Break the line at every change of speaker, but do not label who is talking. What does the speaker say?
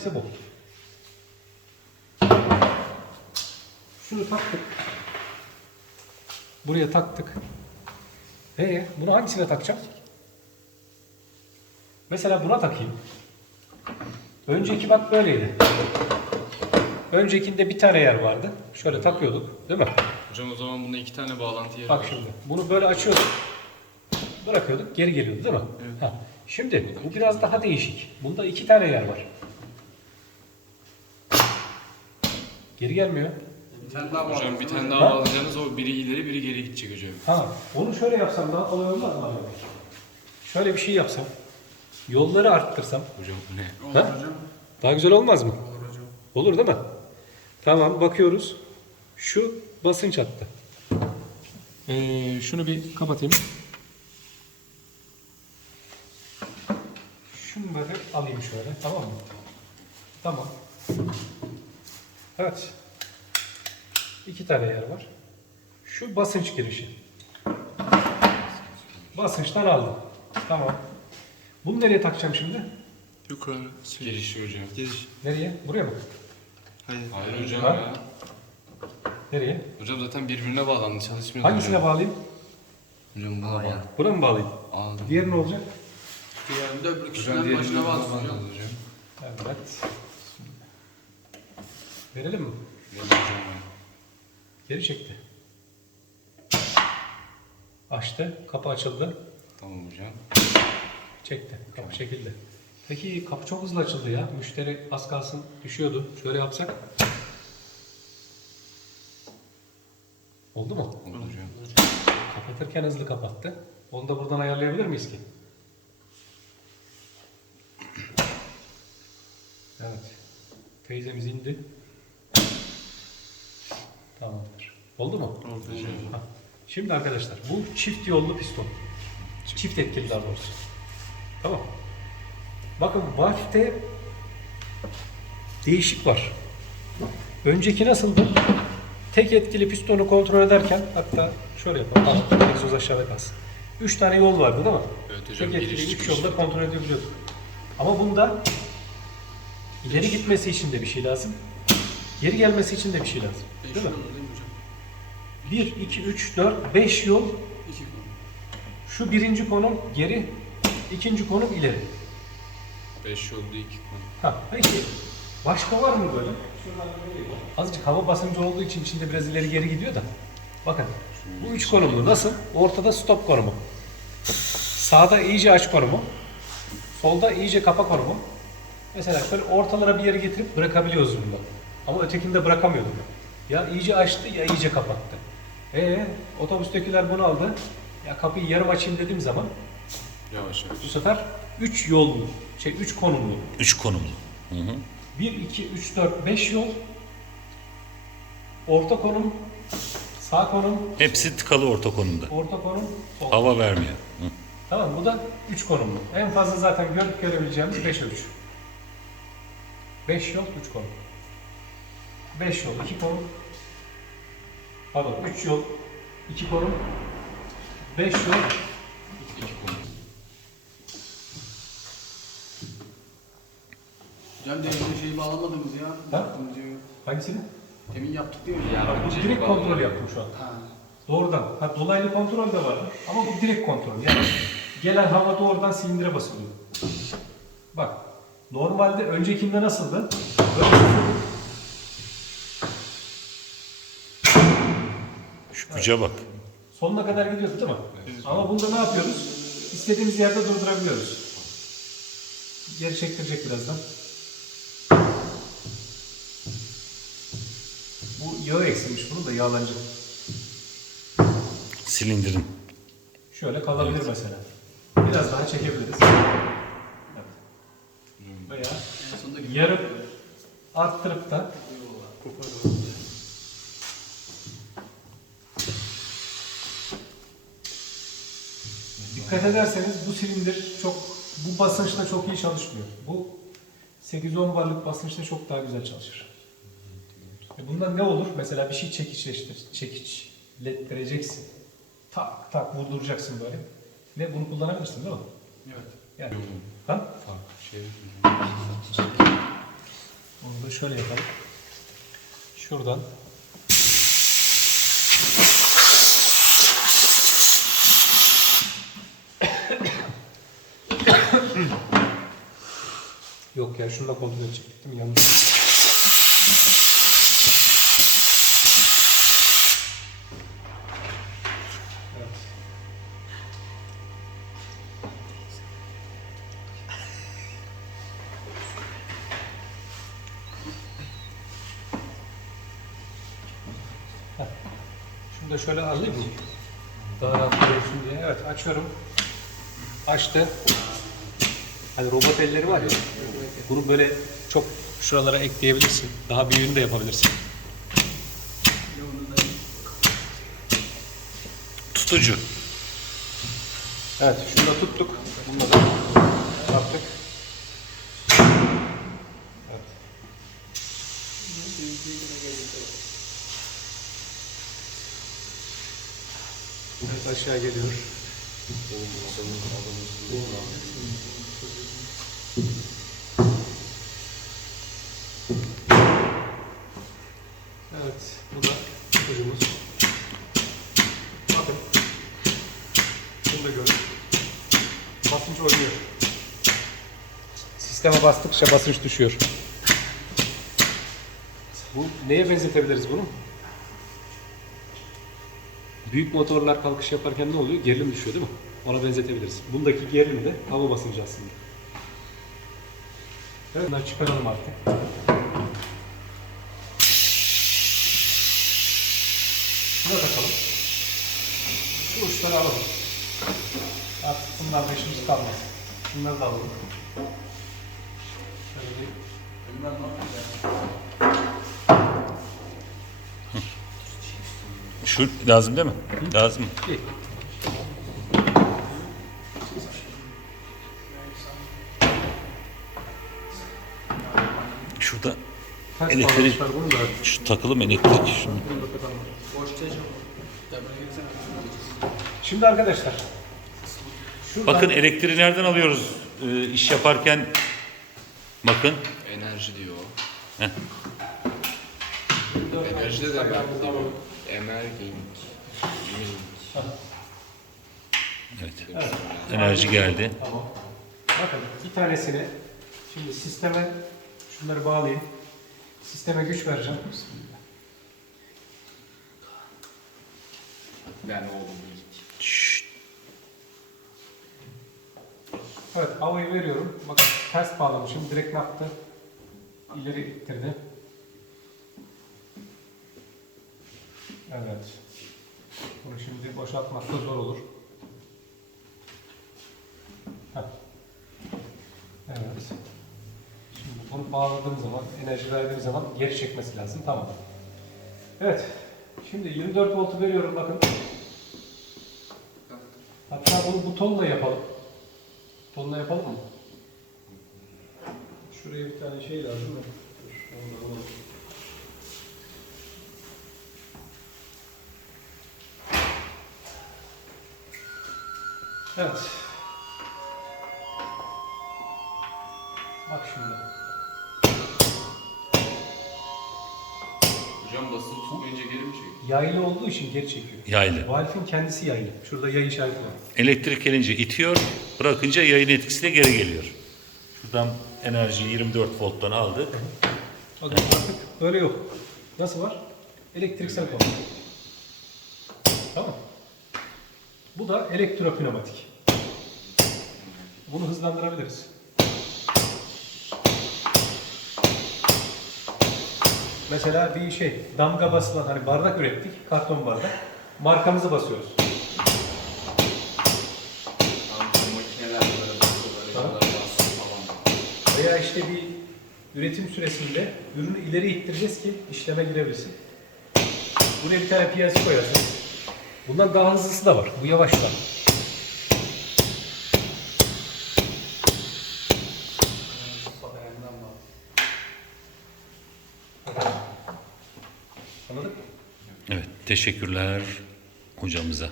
ise bu. Şunu taktık. Buraya taktık. Ee, bunu hangisine takacağım? Mesela buna takayım. Önceki bak böyleydi. Öncekinde bir tane yer vardı. Şöyle takıyorduk, değil mi?
Hocam o zaman bunda iki tane bağlantı yeri
Bak
var.
şimdi bunu böyle açıyorduk. Bırakıyorduk geri geliyordu değil mi?
Evet.
Ha. Şimdi bu biraz daha değişik. Bunda iki tane yer var. Geri gelmiyor.
Bir tane daha
Hocam bir tane
Ha?
daha bağlayacaksınız o biri ileri biri geri gidecek hocam.
Ha, onu şöyle yapsam daha kolay olmaz mı acaba? Şöyle bir şey yapsam. Yolları arttırsam.
Hocam bu ne?
Olur
Ha?
hocam.
Daha güzel olmaz mı?
Olur hocam.
Olur değil mi? Tamam bakıyoruz. Şu basınç hattı. Ee, şunu bir kapatayım. Şunları alayım şöyle tamam mı? Tamam. Evet. İki tane yer var. Şu basınç girişi. Basınçtan aldım. Tamam. Bunu nereye takacağım şimdi?
Yukarı.
Girişi hocam.
Giriş.
Nereye? Buraya mı?
Hayır.
Hayır hocam
Ha?
ya.
Nereye?
Hocam zaten birbirine bağlandı çalışmıyor.
Hangisine
hocam.
bağlayayım?
Hocam buna bağlı.
Buna mı bağlayayım?
Aldım.
Diğeri ne olacak?
Yani de öbür
Hocam
kişiden
diğerini
başına
buna bağlı
hocam.
Evet. Verelim mi? Geri çekti. Açtı. Kapı açıldı.
Tamam hocam.
Çekti. Kapı çekildi. Peki kapı çok hızlı açıldı ya. Müşteri az kalsın düşüyordu. Şöyle yapsak. Oldu mu?
Oldu hocam.
Kapatırken hızlı kapattı. Onu da buradan ayarlayabilir miyiz ki? Evet. Teyzemiz indi. Tamamdır. Oldu mu?
Oldu.
Ha. Şimdi arkadaşlar bu çift yollu piston. Çift etkili daha doğrusu. Tamam. Bakın valfte değişik var. Önceki nasıldı? Tek etkili pistonu kontrol ederken hatta şöyle yapalım. Tamam. Egzoz aşağıda kalsın. Üç tane yol vardı değil mi?
Evet hocam.
Tek etkili üç yolda kontrol edebiliyorduk. Ama bunda ileri gitmesi için de bir şey lazım. Geri gelmesi için de bir şey lazım.
Beş
Değil mi?
yol değil mi hocam?
1, 2, 3, 4, 5 yol. Şu birinci konum geri, ikinci konum ileri.
Beş yolda iki konu.
Ha, peki başka var mı böyle? Azıcık hava basıncı olduğu için içinde biraz ileri geri gidiyor da. Bakın bu üç konumlu nasıl? Ortada stop konumu. Sağda iyice aç konumu. Solda iyice kapa konumu. Mesela şöyle ortalara bir yere getirip bırakabiliyoruz bunu. Ama ötekinde bırakamıyordum. Ya iyice açtı ya iyice kapattı. Ee, otobüstekiler bunu aldı. Ya kapıyı yarım açayım dediğim zaman
Yavaş yavaş.
bu sefer 3 yollu, şey 3 konumlu.
Üç konumlu.
1, 2, 3, 4, 5 yol. Orta konum, sağ konum,
Hepsi tıkalı orta konumda.
orta konum, sol.
Hava vermiyor. Hı.
Tamam bu da 3 konumlu. En fazla zaten görüp görebileceğimiz 5 ölçü. 5 yol, 3 konum. 5 yol, 2 konum. Pardon 3 yol, 2 konum. 5 yol,
İki konu.
Hocam demin şeyi bağlamadınız ya.
Ha?
Hocam,
hangisini?
Demin yaptık değil mi?
Bu direkt kontrol yaptım şu an.
Ha.
Doğrudan. Ha, dolaylı kontrol de var. Ama bu direkt kontrol. Yani gelen hava doğrudan silindire basılıyor. Bak. Normalde öncekinde nasıldı?
Şu güce bak.
sonuna kadar gidiyordu değil mi? Ama bunda ne yapıyoruz? İstediğimiz yerde durdurabiliyoruz. Geri çektirecek birazdan. Bu yağı eksilmiş bunun da yağlanacak.
Silindirin.
Şöyle kalabilir mesela. Biraz daha çekebiliriz. Evet. Veya
sondaki
yarım arttırıp da dikkat ederseniz bu silindir çok bu basınçla çok iyi çalışmıyor. Bu 8-10 barlık basınçla çok daha güzel çalışır. E bundan ne olur? Mesela bir şey çekiçleştir, çekiçlettireceksin. Tak tak vurduracaksın böyle. Ne bunu kullanabilirsin değil mi?
Evet.
Yani. Ha?
Farklı şey.
da şöyle yapalım. Şuradan Yok ya şunu da kontrol edecektim yanlış. Evet. Heh. Şunu da şöyle alayım mı? Daha rahat görürsün diye. Evet açıyorum. Açtı. Hani robot elleri var ya. Bunu böyle çok şuralara ekleyebilirsin. Daha büyüğünü de yapabilirsin.
Tutucu.
Evet, şunu da tuttuk. Bunu da yaptık. Evet. Evet, aşağı geliyor. Evet, bu da tutucumuz. Bakın. Bunu da görün. Basınç oynuyor. Sisteme bastıkça basınç düşüyor. Bu neye benzetebiliriz bunu? Büyük motorlar kalkış yaparken ne oluyor? Gerilim düşüyor değil mi? Ona benzetebiliriz. Bundaki gerilim de hava basıncı aslında. Evet, bunları çıkaralım artık. Şuna takalım. Şu uçları alalım. Artık bunlarla işimiz kalmaz. Bunları da alalım.
Şu lazım değil mi? Lazım.
İyi.
Şurada
Ters
Elektrik- şu takılım elektrik. Şunu.
Şimdi arkadaşlar. Şuradan
Bakın elektriği nereden alıyoruz ee, iş yaparken? Bakın.
Enerji diyor.
Heh.
Enerji de mi? Emerging.
Evet. Enerji geldi.
Tamam. Bakın bir tanesini şimdi sisteme şunları bağlayayım. Sisteme güç vereceğim.
Ben oğlum ilk.
Şşt.
Evet havayı veriyorum. Bakın ters bağlamışım. Direkt ne yaptı? İleri ittirdi. Evet. Bunu şimdi boşaltmak da zor olur. Heh. Evet. Şimdi bunu bağladığım zaman, enerji verdiğim zaman geri çekmesi lazım. Tamam. Evet. Şimdi 24 voltu veriyorum bakın. Hatta bunu butonla yapalım. Butonla yapalım mı? Şuraya bir tane şey lazım mı? Onu alalım. Evet. Bak şimdi.
Hocam basılı tutmayınca geri mi çekiyor?
Yaylı olduğu için geri çekiyor.
Yaylı.
Valfin kendisi yaylı. Şurada yay işareti var.
Elektrik gelince itiyor, bırakınca yayın etkisiyle geri geliyor. Şuradan enerjiyi 24 volttan aldık.
Bakın artık böyle yok. Nasıl var? Elektriksel konu. Tamam. Bu da elektropneumatik. Bunu hızlandırabiliriz. Mesela bir şey, damga basılan hani bardak ürettik, karton bardak. Markamızı basıyoruz. Üretim süresinde ürünü ileri ittireceğiz ki işleme girebilsin. Buraya bir tane PLC koyarsınız. Bundan daha hızlısı da var. Bu yavaşlar. Anladın mı?
Evet, teşekkürler hocamıza.